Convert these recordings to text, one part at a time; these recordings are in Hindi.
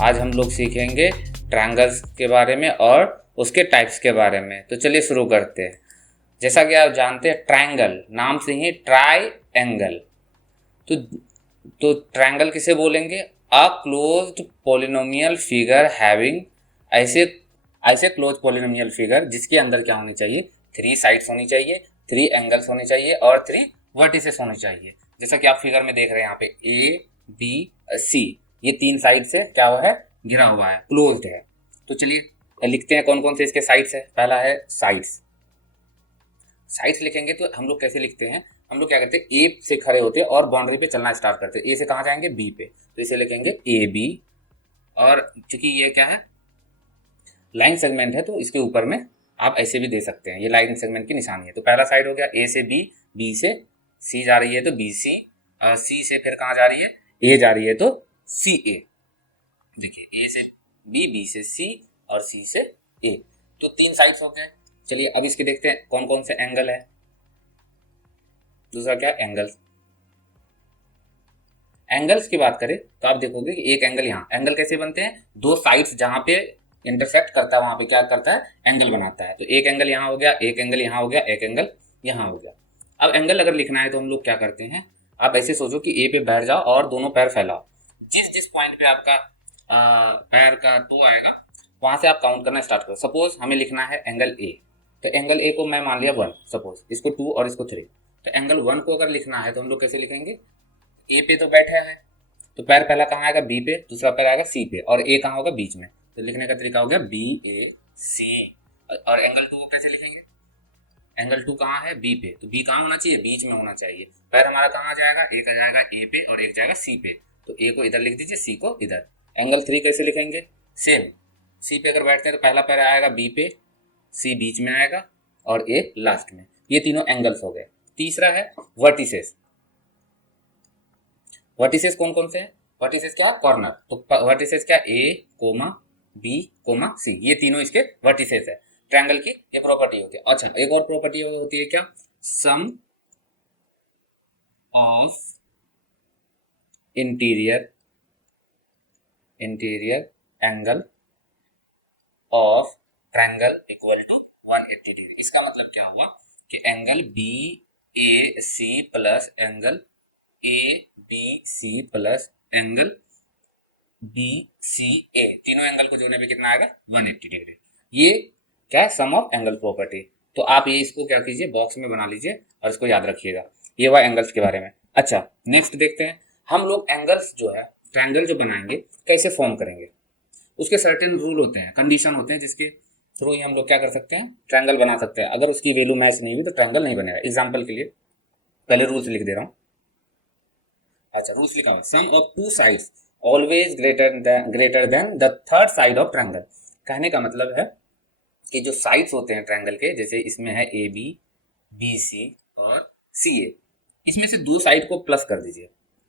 आज हम लोग सीखेंगे ट्रायंगल्स के बारे में और उसके टाइप्स के बारे में। तो चलिए शुरू करते हैं। जैसा कि आप जानते हैं ट्रायंगल नाम से ही ट्राई एंगल, तो ट्रायंगल किसे बोलेंगे? A closed polynomial figure having, ऐसे ऐसे क्लोज पॉलिनोमियल फिगर जिसके अंदर क्या होनी चाहिए? 3 साइड्स होनी चाहिए, 3 एंगल्स होनी चाहिए और 3 वर्टिसेस होनी चाहिए। जैसा कि आप फिगर में देख रहे हैं यहाँ पे ए बी सी, ये 3 साइड से क्या हुआ है? घिरा हुआ है, क्लोज्ड है। तो चलिए लिखते हैं कौन कौन से इसके साइड्स है। पहला है साइड्स। साइड्स लिखेंगे तो हम लोग कैसे लिखते हैं? हम लोग क्या करते हैं, ए से खड़े होते हैं और बाउंड्री पे चलना स्टार्ट करते हैं। ए से कहाँ जाएंगे? बी पे, तो इसे लिखेंगे ए बी। और चूंकि ये क्या है, लाइन सेगमेंट है, तो इसके ऊपर में आप ऐसे भी दे सकते हैं, ये लाइन सेगमेंट की निशानी है। तो पहला साइड हो गया ए से बी, बी से सी जा रही है तो बी सी, सी से फिर कहाँ जा रही है? ए जा रही है तो सी ए। देखिए ए से बी, बी से सी और सी से ए, तो 3 साइड्स हो गए। चलिए अब इसके देखते हैं कौन कौन से एंगल है। दूसरा क्या? एंगल्स। एंगल्स की बात करें तो आप देखोगे कि एक एंगल, यहाँ एंगल कैसे बनते हैं? 2 साइड्स जहां पे इंटरसेक्ट करता है वहां पे क्या करता है? एंगल बनाता है। तो एक एंगल यहाँ हो गया, एक एंगल यहाँ हो गया, एक एंगल यहाँ हो गया। अब एंगल अगर लिखना है तो हम लोग क्या करते हैं, आप ऐसे सोचो कि ए पे बैठ जाओ और दोनों पैर फैलाओ। जिस जिस पॉइंट पे आपका पैर का टो आएगा वहां से आप काउंट करना स्टार्ट करो। सपोज हमें लिखना है एंगल ए, तो एंगल ए को मैं मान लिया 1, सपोज इसको 2 और इसको 3। तो एंगल 1 को अगर लिखना है तो हम लोग कैसे लिखेंगे? ए पे तो बैठा है तो पैर पहला कहाँ आएगा? बी पे, दूसरा पैर आएगा सी पे और ए कहाँ होगा? बीच में। तो लिखने का तरीका हो गया बी ए सी। और एंगल 2 को कैसे लिखेंगे? एंगल 2 कहाँ है? बी पे, तो बी कहाँ होना चाहिए? बीच में होना चाहिए। पैर हमारा कहाँ जाएगा? एक जाएगा ए पे और एक जाएगा सी पे, तो ए को इधर लिख दीजिए, सी को इधर। एंगल 3 कैसे लिखेंगे? सेम, सी पे अगर बैठते हैं तो पहला पैर आएगा बी पे, सी बीच में आएगा और ए लास्ट में। ये तीनों एंगल्स हो गए। तीसरा है वर्टिसेस। वर्टिसेस कौन कौन से हैं? वर्टिसेस क्या है? कॉर्नर। तो वर्टिसेस क्या? ए कोमा बी कोमा सी, ये तीनों इसके वर्टिसेस है। ट्रायंगल की ये प्रॉपर्टी होती है। अच्छा, एक और प्रॉपर्टी होती है क्या? Sum of interior angle of triangle equal to 180 degree. इसका मतलब क्या हुआ कि angle B A C plus angle A B C plus angle B C A, तीनों एंगल को जोड़ने पे कितना आएगा? 180 डिग्री। ये क्या है? Sum of angle property. तो आप ये इसको क्या कीजिए, बॉक्स में बना लीजिए और इसको याद रखिएगा। ये हुआ एंगल्स के बारे में। अच्छा, नेक्स्ट देखते हैं हम लोग एंगल्स जो है, ट्रायंगल जो बनाएंगे कैसे फॉर्म करेंगे। उसके सर्टेन रूल होते हैं, कंडीशन होते हैं, जिसके थ्रू ही हम लोग क्या कर सकते हैं? ट्रायंगल बना सकते हैं। अगर उसकी वैल्यू मैच नहीं हुई तो ट्रायंगल नहीं बनेगा। एग्जाम्पल के लिए पहले रूल्स लिख दे रहा हूँ। अच्छा, रूल्स लिखा हुआ, sum of 2 sides always greater than the third side of triangle. कहने का मतलब है कि जो साइड्स होते हैं ट्रायंगल के, जैसे इसमें है ए बी, बी सी और सी ए, इसमें से 2 साइड को प्लस कर दीजिए।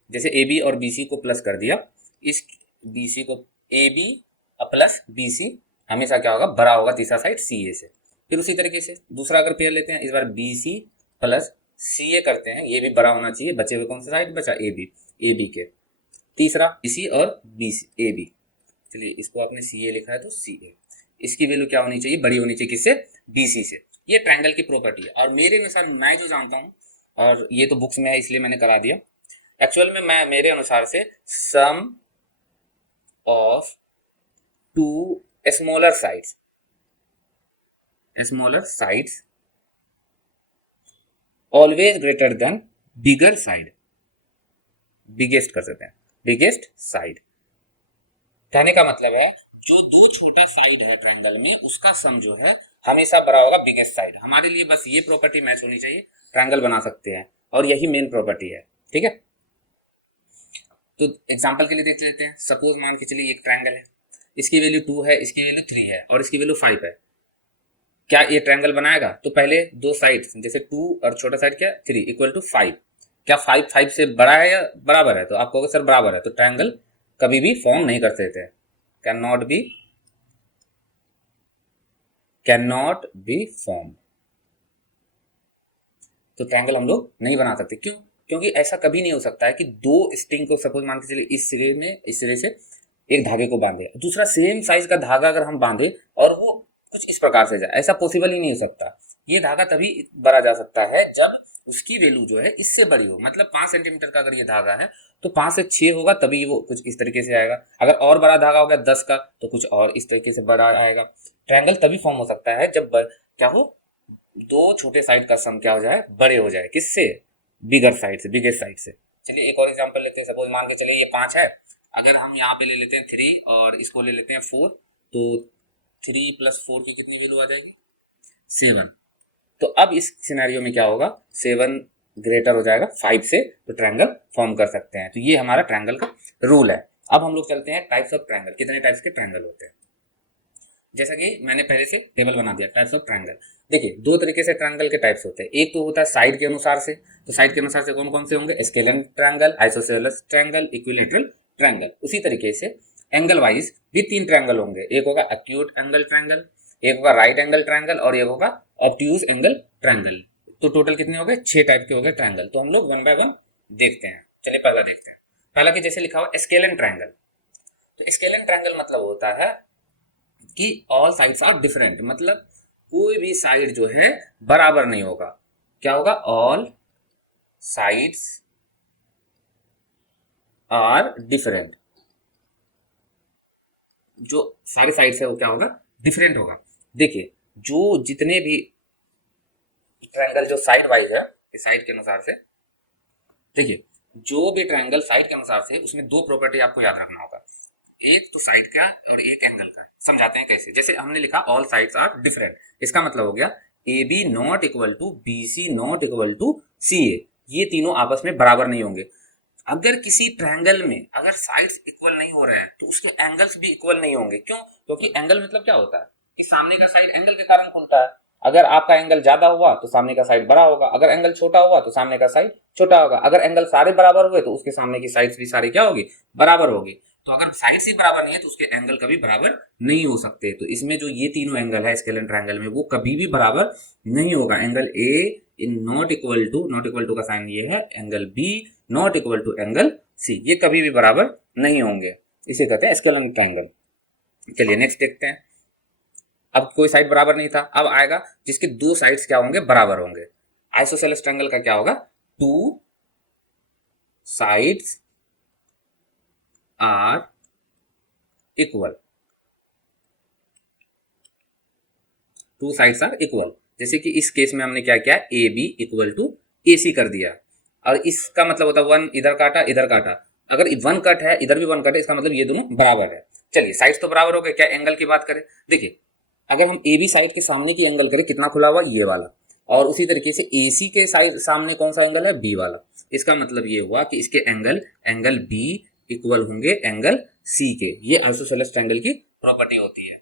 जैसे ए बी और बी सी को प्लस कर दिया, इस बी सी को A B plus B C हमेशा क्या होगा? बड़ा होगा तीसरा साइड सी ए से। फिर उसी तरीके से दूसरा अगर पेयर लेते हैं, इस बार बी सी प्लस सी ए करते हैं, ये भी बड़ा होना चाहिए। बचे हुए कौन सा साइड बचा? ए बी के। तीसरा सी और बी सी ए बी। चलिए इसको आपने सी ए लिखा है तो सी ए, इसकी वैल्यू क्या होनी चाहिए? बड़ी होनी चाहिए। किससे? बी सी से। ये ट्रायंगल की प्रॉपर्टी है। और मेरे अनुसार मैं जो जानता हूँ, और ये तो बुक्स में है इसलिए मैंने करा दिया, एक्चुअल में मैं मेरे अनुसार से sum of 2 smaller sides always greater than bigger side, biggest कर सकते हैं, बिगेस्ट साइड। कहने का मतलब है जो 2 छोटा साइड है ट्रायंगल में, उसका सम जो है हमेशा बड़ा होगा बिगेस्ट साइड। हमारे लिए बस ये प्रॉपर्टी मैच होनी चाहिए, ट्रायंगल बना सकते हैं, और यही मेन प्रॉपर्टी है। ठीक है, तो एग्जांपल के लिए देख लेते हैं। सपोज मान के चलिए एक ट्रायंगल है, इसकी वैल्यू 2 है, इसकी वैल्यू 3 है और इसकी वैल्यू 5 है। क्या ये ट्रायंगल बनाएगा? तो पहले 2 साइड, जैसे 2 और छोटा साइड क्या? 3 इक्वल टू 5। क्या 5 से बड़ा है या बराबर है? तो आप कहोगे सर बराबर है, तो ट्रायंगल कभी भी फॉर्म नहीं कर सकते, कैन नॉट बी फॉर्म। तो ट्रायंगल हम लोग नहीं बना सकते। क्यों? क्योंकि ऐसा कभी नहीं हो सकता है कि 2 स्ट्रिंग को, सपोज मान के चलिए इस सिरे से एक धागे को बांधे, दूसरा सेम साइज का धागा अगर हम बांधे और वो कुछ इस प्रकार से जाए, ऐसा पॉसिबल ही नहीं हो सकता। ये धागा तभी भरा जा सकता है जब उसकी वैल्यू जो है इससे बड़ी हो, मतलब 5 सेंटीमीटर का अगर ये धागा है तो 5 से 6 होगा तभी वो कुछ इस तरीके से आएगा। अगर और बड़ा धागा हो गया 10 का तो कुछ और इस तरीके से बड़ा आएगा। ट्रायंगल तभी फॉर्म हो सकता है जब क्या हो, दो छोटे साइड का सम क्या हो जाए, बड़े हो जाए। किससे? बिगर साइड से, बिगेस्ट साइड से। चलिए एक और एग्जांपल लेते हैं। सपोज मान के चलिए ये 5 है, अगर हम यहाँ पे ले लेते हैं 3 और इसको ले लेते हैं 4, तो 3 + 4 की कितनी वैल्यू आ जाएगी? 7। तो अब इस सिनेरियो में क्या होगा, 7 ग्रेटर हो जाएगा 5 से, तो ट्रायंगल फॉर्म कर सकते हैं। तो ये हमारा ट्रायंगल का रूल है। अब हम लोग चलते हैं टाइप्स ऑफ ट्रायंगल, कितने टाइप्स के ट्रायंगल होते हैं। जैसा कि मैंने पहले से टेबल बना दिया टाइप्स ऑफ ट्रायंगल। देखिए दो तरीके से ट्रायंगल के टाइप्स होते हैं। एक तो होता है साइड के अनुसार से, तो साइड के अनुसार से कौन कौन से होंगे? Scalar triangle, isosceles triangle, equilateral triangle. उसी तरीके से एंगल वाइज भी 3 ट्रायंगल होंगे। एक होगा एक्यूट एंगल ट्रायंगल, एक होगा राइट एंगल ट्रायंगल और एक होगा ऑब्ट्यूज एंगल ट्रायंगल। तो टोटल कितने हो गए? 6 टाइप के हो गए ट्रायंगल। तो हम लोग वन बाय वन देखते हैं। चलिए पहला देखते हैं। पहला कि जैसे लिखा हुआ स्केलर ट्रायंगल। तो स्केलर ट्रायंगल मतलब होता है कि ऑल साइड्स आर डिफरेंट, मतलब कोई भी साइड जो है बराबर नहीं होगा। क्या होगा? All sides are different. जो सारी साइड्स है वो क्या होगा? डिफरेंट होगा। देखिए जो जितने भी ट्रायंगल जो साइड वाइज है, साइड के अनुसार से, देखिए जो भी ट्रायंगल साइड के अनुसार से, उसमें दो प्रॉपर्टी आपको याद रखना होगा। एक तो साइड का और एक एंगल का। समझाते हैं कैसे। जैसे हमने लिखा ऑल साइड्स आर डिफरेंट, इसका मतलब हो गया A B not equal to B C not equal to C A. ये तीनों आपस में बराबर नहीं होंगे। अगर किसी ट्रायंगल में अगर साइड्स इक्वल नहीं हो रहे हैं तो उसके एंगल्स भी इक्वल नहीं होंगे। क्यों? क्योंकि एंगल मतलब क्या होता है कि सामने का साइड एंगल के कारण खुलता है। अगर आपका एंगल ज्यादा हुआ तो सामने का साइड बड़ा होगा, अगर एंगल छोटा हुआ तो सामने का साइड छोटा होगा। अगर एंगल सारे बराबर हुए तो उसके सामने की साइड्स भी सारी क्या होगी? बराबर होगी। तो अगर साइड ही बराबर नहीं है तो उसके एंगल कभी बराबर नहीं हो सकते। तो इसमें जो ये तीनों एंगल है स्केलर ट्रायंगल में, वो कभी भी बराबर नहीं होगा। Angle A in not equal to का साइन ये है, angle B not equal to angle C, ये कभी भी बराबर नहीं होंगे। इसे कहते हैं स्केलर ट्रायंगल। चलिए नेक्स्ट देखते हैं। अब कोई साइड बराबर नहीं था, अब आएगा जिसके दो साइड्स क्या होंगे? बराबर होंगे। आइसोसेलेस ट्रायंगल का क्या होगा? Two sides are equal, two sides are equal. जैसे कि इस केस में हमने क्या किया? A B equal to A C कर दिया। और इसका मतलब होता है वन इधर काटा इधर काटा। अगर वन कट है इधर भी वन कट है, इसका मतलब ये दोनों बराबर है। चलिए साइड्स तो बराबर हो गए। क्या एंगल की बात करें? देखिए अगर हम ए बी साइड के सामने की एंगल करें, कितना खुला हुआ? ये वाला। और उसी तरीके से ए सी के साइड सामने कौन सा एंगल है? बी वाला। इसका मतलब ये हुआ कि इसके एंगल बी इक्वल होंगे एंगल सी के। ये आइसोसेलेस ट्रायंगल की प्रॉपर्टी होती है।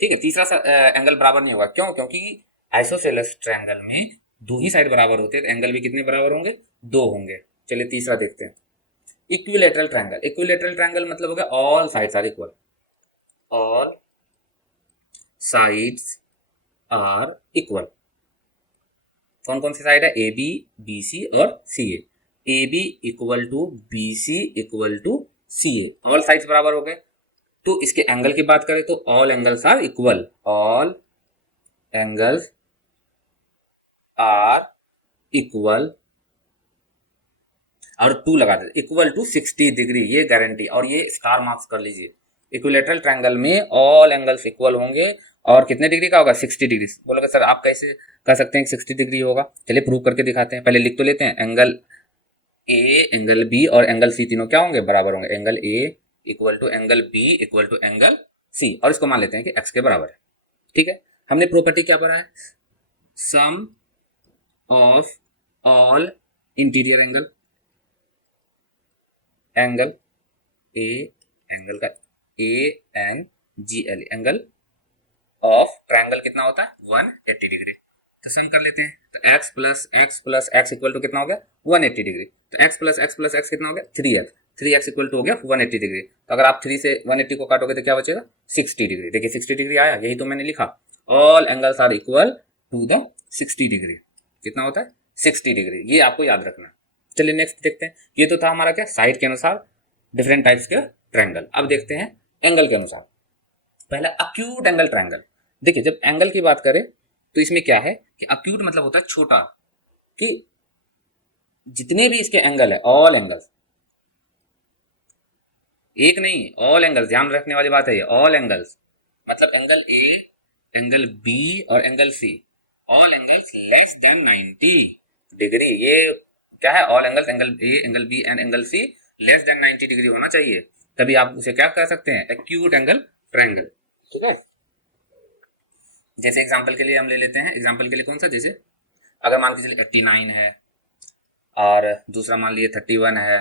ठीक है। तीसरा एंगल बराबर नहीं होगा। क्यों? क्योंकि आइसोसेलेस ट्रायंगल में दो ही साइड बराबर होते हैं, तो एंगल भी कितने बराबर होंगे? दो होंगे। चलिए तीसरा देखते हैं। Equilateral triangle. इक्विलैटरल ट्रायंगल मतलब हो गया all sides are equal, all sides are equal. कौन कौन सी साइड है? ए बी, बी सी और C A. A B equal to B C equal to C A, all sides बराबर हो गए। तो इसके एंगल की बात करें तो all angles are equal, all angles are equal, और टू लगा देते, इक्वल टू 60 डिग्री, ये गारंटी। और ये स्टार मार्क्स कर लीजिए। इक्विलैटरल ट्रायंगल में ऑल एंगल्स इक्वल होंगे और कितने डिग्री का होगा? 60 डिग्री। बोलोगे सर आप कैसे कह सकते हैं कि 60 डिग्री होगा? चलिए प्रूव करके दिखाते हैं। पहले लिख तो लेते हैं। एंगल ए, एंगल बी और एंगल सी तीनों क्या होंगे? बराबर होंगे। Angle A equal to angle B equal to angle C, और इसको मान लेते हैं कि एक्स के बराबर है। ठीक है। हमने प्रॉपर्टी क्या पढ़ा है? Sum of all interior angle, angle A, angle का A N G L, angle of triangle कितना होता है? 180 डिग्री। तो सम कर लेते हैं। तो x plus x plus x equal to कितना हो गया? 180 डिग्री। तो x प्लस एक्स कितना हो गया? 3x। 3x इक्वल टू हो गया 180 डिग्री। तो अगर आप 3 से 180 को काटोगे तो क्या बचेगा? 60 डिग्री। देखिए 60 डिग्री आया, यही तो मैंने लिखा। All angles are equal to the 60 degree. कितना होता है? 60 डिग्री। ये आपको याद रखना है। चलिए नेक्स्ट देखते हैं। ये तो था हमारा क्या? साइड के अनुसार डिफरेंट टाइप्स के ट्रायंगल। अब देखते हैं एंगल के अनुसार। पहला अक्यूट एंगल ट्रायंगल। देखिए जब एंगल की बात करें तो इसमें क्या है कि अक्यूट मतलब होता है छोटा, कि जितने भी इसके एंगल है, ऑल एंगल्स, एक नहीं ऑल एंगल्स, ध्यान रखने वाली बात है ये, ऑल एंगल्स मतलब एंगल ए, एंगल बी और angle C, all angles less than 90 degree. ये क्या है, all angles, angle A, angle B and angle C less than 90 degree होना चाहिए, तभी आप उसे क्या कर सकते हैं, एक्यूट एंगल ट्रायंगल। ठीक है, जैसे एग्जांपल के लिए हम ले लेते हैं, एग्जांपल के लिए कौन सा, जैसे अगर मान के चलिए 89 है और दूसरा मान लीजिए 31 है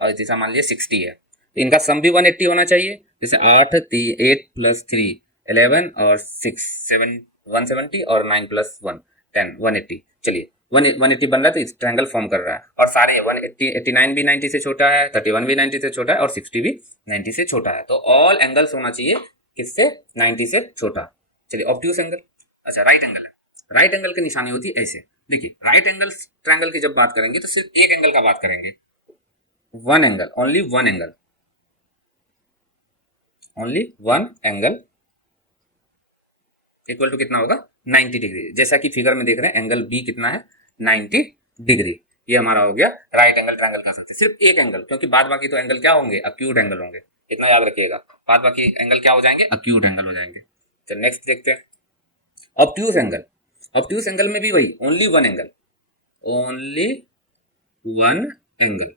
और तीसरा मान लीजिए 60 है, तो इनका सम भी 180 होना चाहिए। जैसे 8 प्लस 3 11 और 6 7 170 और 9 प्लस 1 10 180। चलिए 180 बन रहा है, तो इस ट्रायंगल फॉर्म कर रहा है, और सारे 180 89 भी 90 से छोटा है, 31 भी 90 से छोटा है और 60 भी 90 से छोटा है, तो ऑल एंगल्स होना चाहिए किससे, 90 से छोटा। चलिए ऑब्ट्यूस एंगल, अच्छा राइट एंगल है, राइट एंगल की निशानी होती है ऐसे। देखिए राइट एंगल ट्रायंगल की जब बात करेंगे तो सिर्फ एक एंगल का बात करेंगे, one angle, only one angle, only one angle equal to कितना होगा, 90 डिग्री। जैसा कि फिगर में देख रहे हैं एंगल बी कितना है, 90 डिग्री। ये हमारा हो गया राइट एंगल ट्रायंगल का सकते, सिर्फ एक एंगल, क्योंकि बाद बाकी तो एंगल क्या होंगे, अक्यूट एंगल होंगे, इतना याद रखिएगा, बाद बाकी एंगल क्या हो जाएंगे, अक्यूट एंगल हो जाएंगे। तो नेक्स्ट देखते हैं ऑब्ट्यूस एंगल। ऑब्ट्यूस एंगल में भी वही, only one angle, only one angle,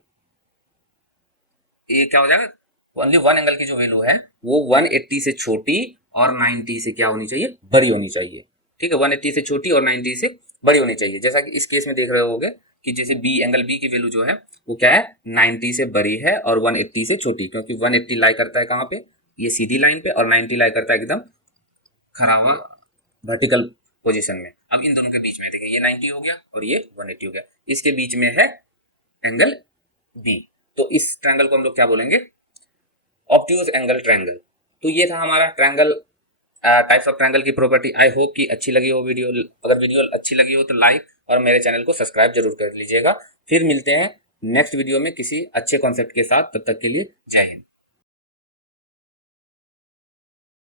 ये क्या हो जाएगा, ओनली वन एंगल की जो वैल्यू है वो 180 से छोटी और 90 से क्या होनी चाहिए, बड़ी होनी चाहिए। ठीक है, 180 से छोटी और 90 से बड़ी होनी चाहिए। जैसा कि इस केस में देख रहे होगे कि जैसे बी, एंगल बी की वैल्यू जो है वो क्या है, 90 से बड़ी है और 180 से छोटी, क्योंकि 180 लाई करता है कहाँ पे, ये सीधी लाइन पे, और 90 लाई करता है एकदम खड़ा हुआ वर्टिकल पोजीशन में। अब इन दोनों के बीच में देखिए ये 90 हो गया और ये 180 हो गया, इसके बीच में है एंगल बी, तो इस ट्रायंगल को हम लोग क्या बोलेंगे, ऑब्ट्यूस एंगल ट्रायंगल। तो ये था हमारा ट्रायंगल, टाइप्स ऑफ ट्रायंगल की प्रॉपर्टी। आई होप कि अच्छी लगी हो वीडियो, अगर वीडियो अच्छी लगी हो तो लाइक और मेरे चैनल को सब्सक्राइब जरूर कर लीजिएगा। फिर मिलते हैं नेक्स्ट वीडियो में किसी अच्छे कॉन्सेप्ट के साथ, तब तक के लिए जय हिंद।